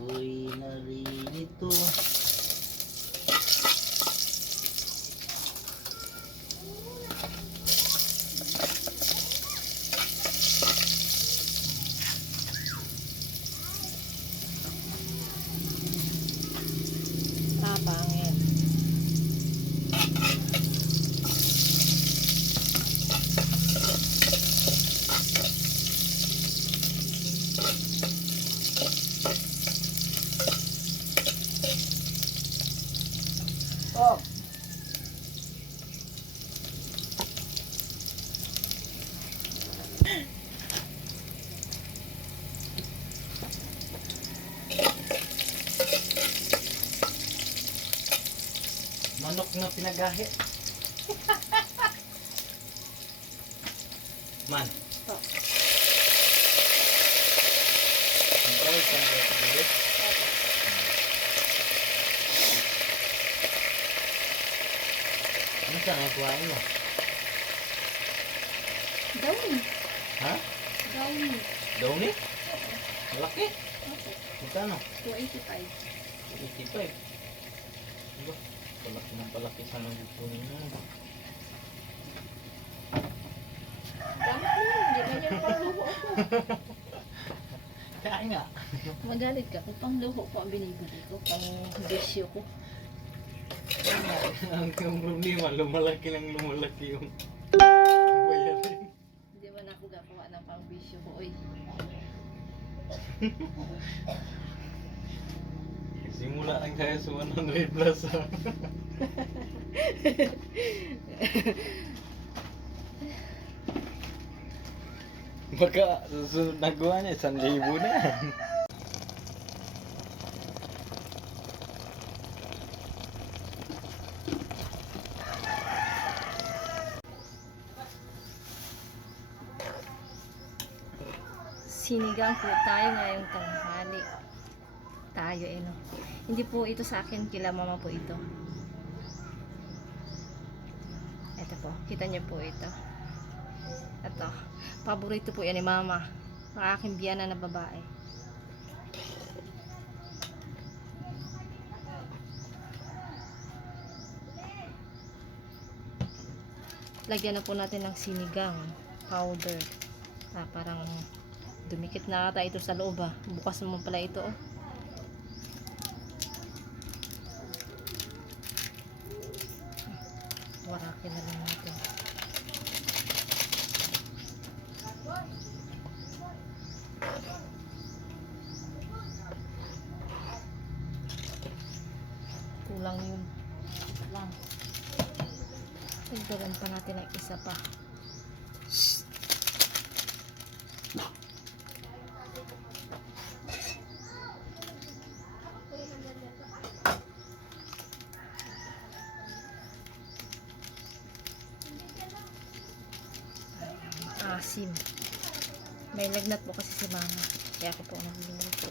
Ako'y naririto. Pangit. Oh! Manok na pinagahi. Man. Po. Ang oil sa nagagalit. Ano sa nagkuhain mo? Dawin. Ha? Dawin. Downy? Malaki? Okay. Magkano? 285. 85. Diba? Palaki ng palaki sa nagkukunin mo. Dami ko yun. Hindi ba yan pangluho ko? Kaya nga. Magalit ka kung pangluho ko ang binibili ko. Pang bisyo ko. Kaya nga. Ang problema, lumalaki yung bayarin. Hindi man ako gagawa ng pang bisyo ko. Uy. Simula lang tayo sa 100 plus. Baka susunod na gawa niya, 1,000 na yan. Sinigang po tayo ngayong tanghali. Tayo no. Hindi po ito sa akin, kila mama po ito. Ito po, kita niyo po ito. Ito, paborito po yan ni mama. Ang aking biyana na babae. Lagyan na po natin ng sinigang powder. Parang dumikit na ata ito sa loob Bukas naman pala ito Warakin na lang natin. Kulang yun. Lang. Dagdagan pa natin ang isa pa. Asim. May lagnat po kasi si mama. Kaya ako po nagluluto.